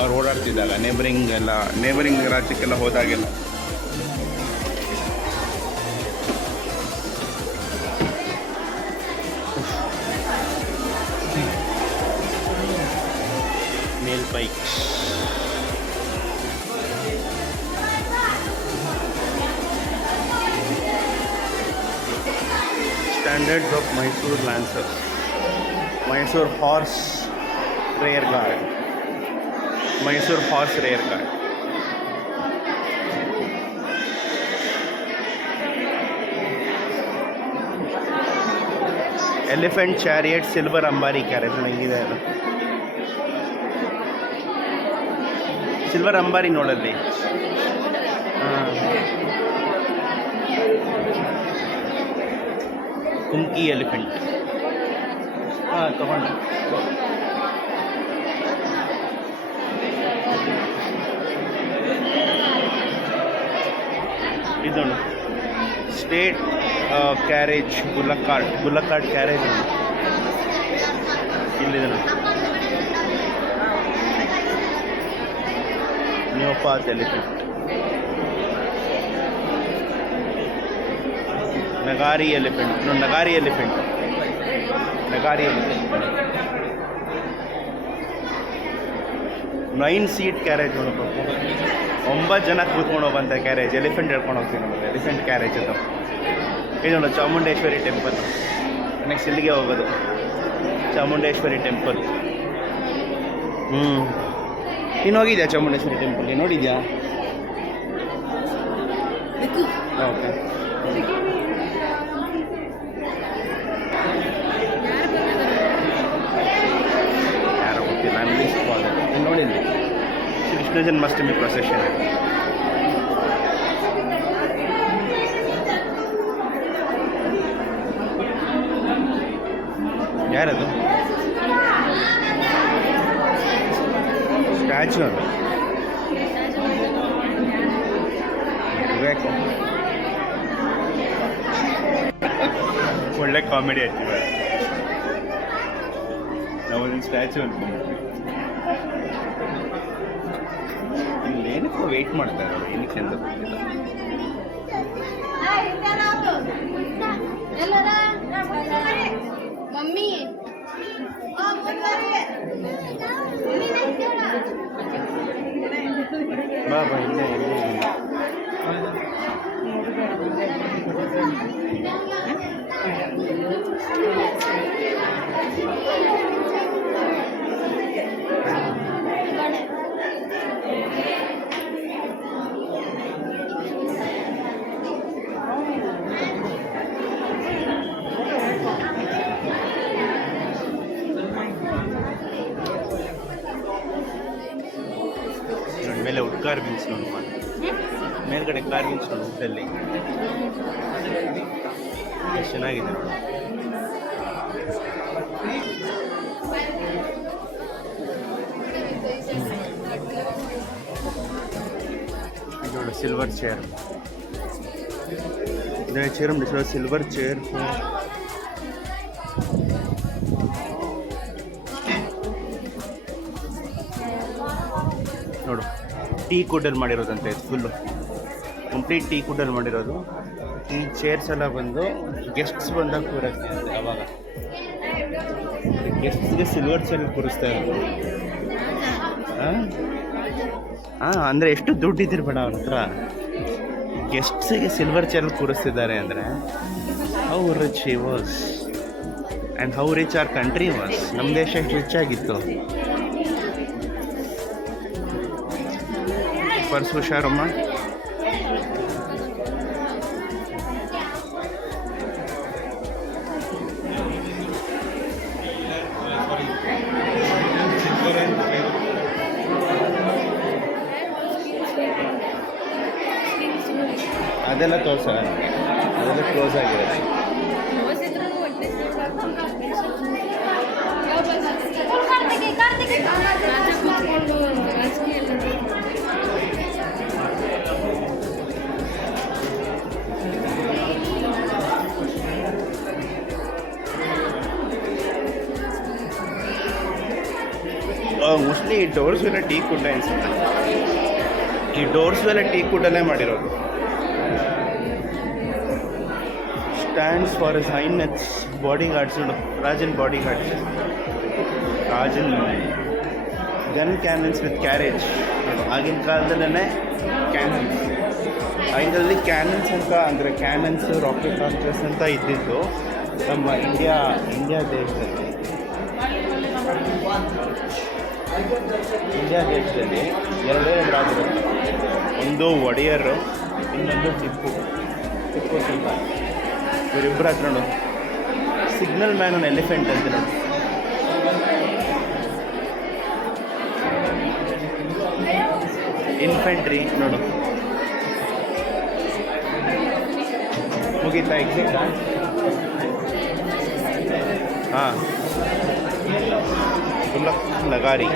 ಅವ್ರು ಓಡಾಡ್ತಿದ್ದಾಗ, ನೇಬರಿಂಗ್ ರಾಜ್ಯಕ್ಕೆಲ್ಲ ಹೋದಾಗೆಲ್ಲ. nail pikes. Standards of Mysore Lancers. Mysore Horse Rear Guard. Mysore Horse Rear Guard. Elephant Chariot Silver Ambari Carriage. Silver Ambari ನೋಡಲ್ಲಿ. Kumki elephant. ತಗೊಂಡೆ. ನೋಡು, state carriage bullock cart carriage ಇಲ್ಲಿದೆ ನೋಡಿ. ನ್ಯೂಪಾತ್ ಎಲಿಫೆಂಟ್, ನಗಾರಿ ಎಲಿಫೆಂಟ್ ನೋಡಿ, ನಗಾರಿ ಎಲಿಫೆಂಟ್ 9 ಸೀಟ್ ಕ್ಯಾರೇಜ್ ನೋಡಪ್ಪ, 9 ಜನ ಕೂತ್ಕೊಂಡು ಹೋಗುವಂಥ ಕ್ಯಾರೇಜ್. ಎಲಿಫೆಂಟ್ ಹೇಳ್ಕೊಂಡು ಹೋಗ್ತೀವಿ ನಮಗೆ, ಎಲಿಫೆಂಟ್ ಕ್ಯಾರೇಜ್ ಅದು. ಇದು ನೋಡು ಚಾಮುಂಡೇಶ್ವರಿ ಟೆಂಪಲ್. ನೆಕ್ಸ್ಟ್ ಇಲ್ಲಿಗೆ ಹೋಗೋದು, ಚಾಮುಂಡೇಶ್ವರಿ ಟೆಂಪಲ್. ನೀನು ಹೋಗಿದ್ಯಾ ಚಾಮುಂಡೇಶ್ವರಿ ಟೆಂಪಲ್ಗೆ? ನೋಡಿದ್ಯಾ? ಓಕೆ. ಯಾರೋ ಗೊತ್ತಿಲ್ಲ, ನಾನು ಲಿಸ್ಟ್ ಆಗುತ್ತೆ. ನೀನು ನೋಡಿದ್ದೆ ಕೃಷ್ಣ ಜನ್ಮಾಷ್ಟಮಿ ಪ್ರೊಸೆಷನ್. ಯಾರದು? ಸ್ಟ್ಯಾಚು ಅದು, ಬೇಕು. ಒಳ್ಳೆ ಕಾಮಿಡಿ ಆಯ್ತು. ನಾವು ಒಂದು ಸ್ಟ್ಯಾಚು ಅನ್ಕೊಂಡ್ಬಿಟ್ವಿ. ಇಲ್ಲೇನಕ್ಕೆ ವೆಯ್ಟ್ ಮಾಡ್ತಾರೆ ಅವರು, ಏನಕ್ಕೆ ಅಂತ ಗೊತ್ತಿಲ್ಲ. ಮಮ್ಮಿ ಬಾ ಬಾ, ಇಲ್ಲೇ ಮೇಲೆ ವುಡ್ ಕಾರ್ವಿಂಗ್ಸ್ ನೋಡಿ, ಮೇಲ್ಗಡೆ ಕಾರ್ವಿಂಗ್ಸ್ ನೋಡಿ ವುಡ್ಡಲ್ಲಿ ಎಷ್ಟು ಚೆನ್ನಾಗಿದೆ ನೋಡಿ. ನೋಡಿ silver chair, chair silver chair. ನೋಡು ಟೀ ಕುಡ್ಡಲ್ಲಿ ಮಾಡಿರೋದಂತೆ, ಫುಲ್ಲು ಕಂಪ್ಲೀಟ್ ಟೀ ಕುಡ್ಡಲ್ಲಿ ಮಾಡಿರೋದು. ಈ ಚೇರ್ಸ್ ಎಲ್ಲ ಬಂದು ಗೆಸ್ಟ್ಸ್ ಬಂದಾಗ ಕೂರಕ್ಕೆ ಅಂತೆ. ಅವಾಗ ಗೆಸ್ಟ್ಸ್ಗೆ ಸಿಲ್ವರ್ ಚೇರ್ ಕೂರಿಸ್ತಾ ಇರೋದು. ಅಂದರೆ ಎಷ್ಟು ದುಡ್ಡು ಇದ್ದಿರ್ಬೇಡ ಅವ್ರ ಹತ್ರ, ಗೆಸ್ಟ್ಸಿಗೆ ಸಿಲ್ವರ್ ಚೇರ್ ಕೂರಿಸ್ತಿದ್ದಾರೆ ಅಂದರೆ how rich he was and how rich R country was. ನಮ್ಮ ದೇಶ ಎಷ್ಟು ರಿಚ್ ಆಗಿತ್ತು. ಪರ್ಸ್ ಹುಷಾರಮ್ಮ. ಅದೆಲ್ಲ ತೋರ್ಸ, ಅದೆಲ್ಲ ಕ್ಲೋಸ್ ಆಗಿರುತ್ತೆ. ಮೋಸ್ಟ್ಲಿ ಈ ಡೋರ್ಸ್ ಎಲ್ಲ ಟೀ ಕುಡ್ಡ ಅನ್ಸುತ್ತೆ. ಈ ಡೋರ್ಸ್ ಎಲ್ಲ ಟೀ ಕುಡ್ಡಲ್ಲೇ ಮಾಡಿರೋದು. Stands for his highness body guards, ರಾಜನ್ ಬಾಡಿ ಗಾರ್ಡ್ಸ್, ರಾಜನ್ ಗನ್ ಕ್ಯಾನನ್ಸ್ ವಿತ್ ಕ್ಯಾರೇಜ್. ಆಗಿನ ಕಾಲದಲ್ಲೇ ಕ್ಯಾನನ್ಸ್, ಆಗಿನಲ್ಲಿ ಕ್ಯಾನನ್ಸ್ ಅಂತ ಅಂದರೆ ಕ್ಯಾನನ್ಸ್, ರಾಕೆಟ್ ಲಾಂಚರ್ಸ್ ಅಂತ ಇದ್ದಿದ್ದು ನಮ್ಮ ಇಂಡಿಯಾ ದೇಶದಲ್ಲಿ. ಎರಡೇ ರಾಜರು, ಒಂದು ಒಡೆಯರು, ಇನ್ನೊಂದು ಟಿಪ್ಪು ಸುಲ್ತಾನ್. ಇವರಿಬ್ಬರ ಹತ್ರ ನೋಡಿ ಸಿಗ್ನಲ್ ಮ್ಯಾನ್ ಆನ್ ಎಲಿಫೆಂಟ್ ಅಂತ ನೋಡಿ. ಇನ್ಫೆಂಟ್ರಿ ನೋಡು. ಮುಗೀತಾ ಎಕ್ಸಿಟ್? ಹಾಂ, ಬುಲ್ಲಕ್ ನಗಾರಿ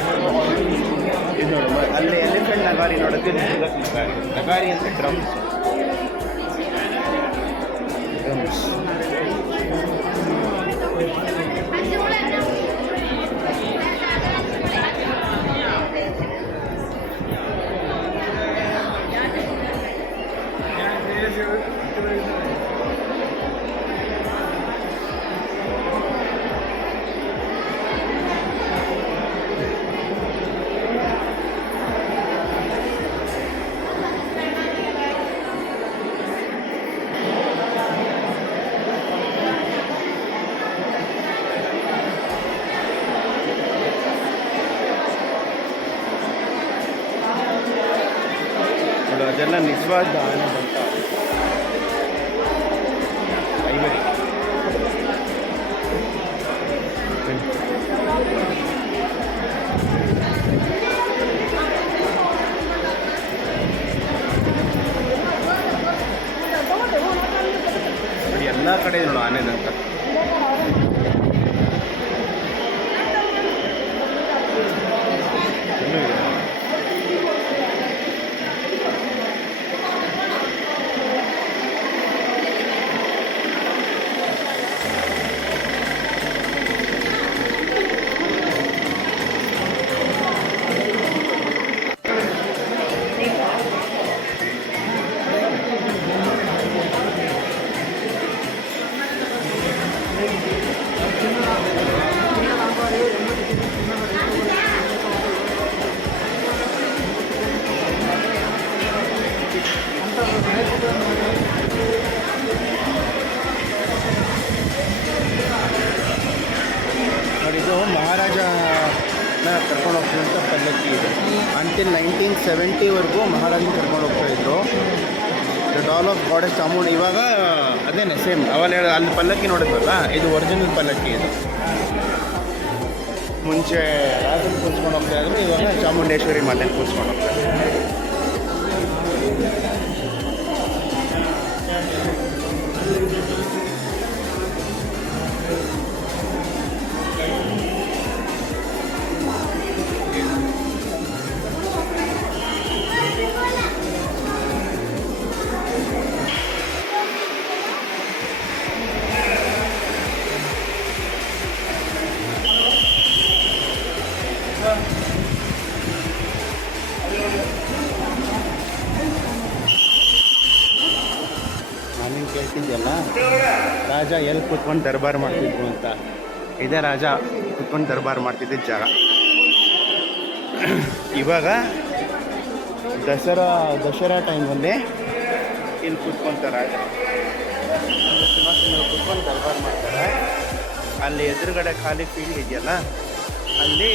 ಇದು ನೋಡು. ಅಲ್ಲಿ ಎಲಿಫೆಂಟ್ ನಗಾರಿ ನೋಡೋಕ್ಕೆ ಬುಲ್ಲಕ್ ನಗಾರಿ. ನಗಾರಿ ಅಂದರೆ ಡ್ರಮ್ಸ್. ಐಟಮ್ಸ್. ಅದೆಲ್ಲ ನಿಜವಾದ ಆನೆ ಬಂತ ಐವರಿ. ಎಲ್ಲ ಕಡೆ ನೋಡು ಆನೆದಂತ. ಇದು ಮಹಾರಾಜನ ಕರ್ಕೊಂಡು ಹೋಗ್ತಿದ್ದಂಥ ಪಲ್ಲಕ್ಕಿ ಇದೆ. ಅಂಟಿಲ್ 1970ವರೆಗೂ ಮಹಾರಾಜನ ಕರ್ಕೊಂಡು ಹೋಗ್ತಾಯಿದ್ರು. The doll of goddess Chamundi. ಇವಾಗ ಅದೇನೆ ಸೇಮ್ ಅವಾಗ ಅಲ್ಲಿ ಪಲ್ಲಕ್ಕಿ ನೋಡಿದ್ವಲ್ಲ, ಇದು ಒರಿಜಿನಲ್ ಪಲ್ಲಕ್ಕಿ. ಇದು ಮುಂಚೆ ರಾಜನ ಕೂರಿಸ್ಕೊಂಡು ಹೋಗ್ತಾಯಿದ್ರು, ಇವಾಗ ಚಾಮುಂಡೇಶ್ವರಿ ಮಾತೆನ ಕೂರಿಸ್ಕೊಂಡು ಹೋಗ್ತಾರೆ. ನಾನೇನು ಕೇಳ್ತಿದ್ದೆಲ್ಲ, ರಾಜ ಎಲ್ಲಿ ಕೂತ್ಕೊಂಡು ದರ್ಬಾರ್ ಮಾಡ್ತಿದ್ರು ಅಂತ. ಇದೇ ರಾಜ ಕೂತ್ಕೊಂಡು ದರ್ಬಾರ್ ಮಾಡ್ತಿದ್ದ ಜಾಗ. ಇವಾಗ ದಸರಾ ಟೈಮಲ್ಲಿ ಇಲ್ಲಿ ಕೂತ್ಕೊಂತಾರೆ ರಾಜ. ಸಿಂಹಾಸನ ಕೂತ್ಕೊಂಡು ದರ್ಬಾರ್ ಮಾಡ್ತಾರೆ. ಅಲ್ಲಿ ಎದುರುಗಡೆ ಖಾಲಿ ಫೀಲ್ಡ್ ಇದೆಯಲ್ಲ, ಅಲ್ಲಿ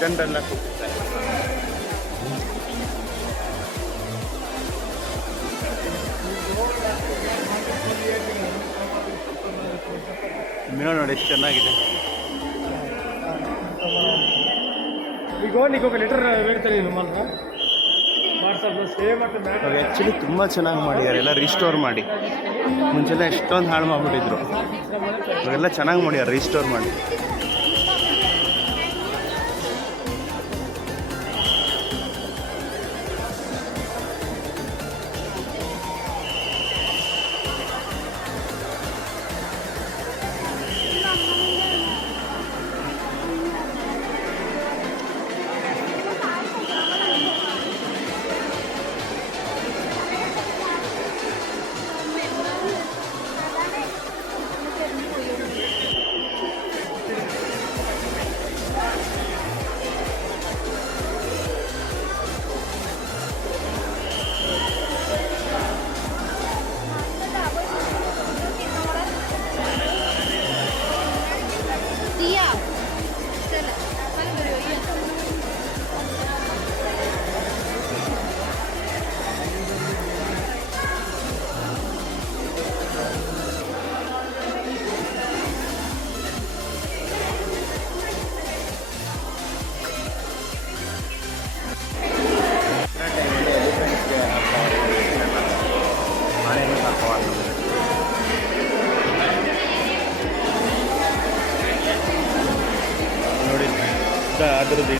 ಜನರೆಲ್ಲ ಕೂತಿರ್ತಾರೆ. ಮೀನು ನೋಡಿ ಎಷ್ಟು ಚೆನ್ನಾಗಿದೆ. ಆ್ಯಕ್ಚುಲಿ ತುಂಬ ಚೆನ್ನಾಗಿ ಮಾಡಿದ್ದಾರೆ, ಎಲ್ಲ ರೀಸ್ಟೋರ್ ಮಾಡಿ. ಮುಂಚೆಲ್ಲ ಎಷ್ಟೊಂದು ಹಾಳು ಮಾಡಿಬಿಟ್ಟಿದ್ರು, ಇವಾಗೆಲ್ಲ ಚೆನ್ನಾಗಿ ಮಾಡ್ಯಾರ ರೀಸ್ಟೋರ್ ಮಾಡಿ. ನೋಡಿ ಅದ್ರದ್ದು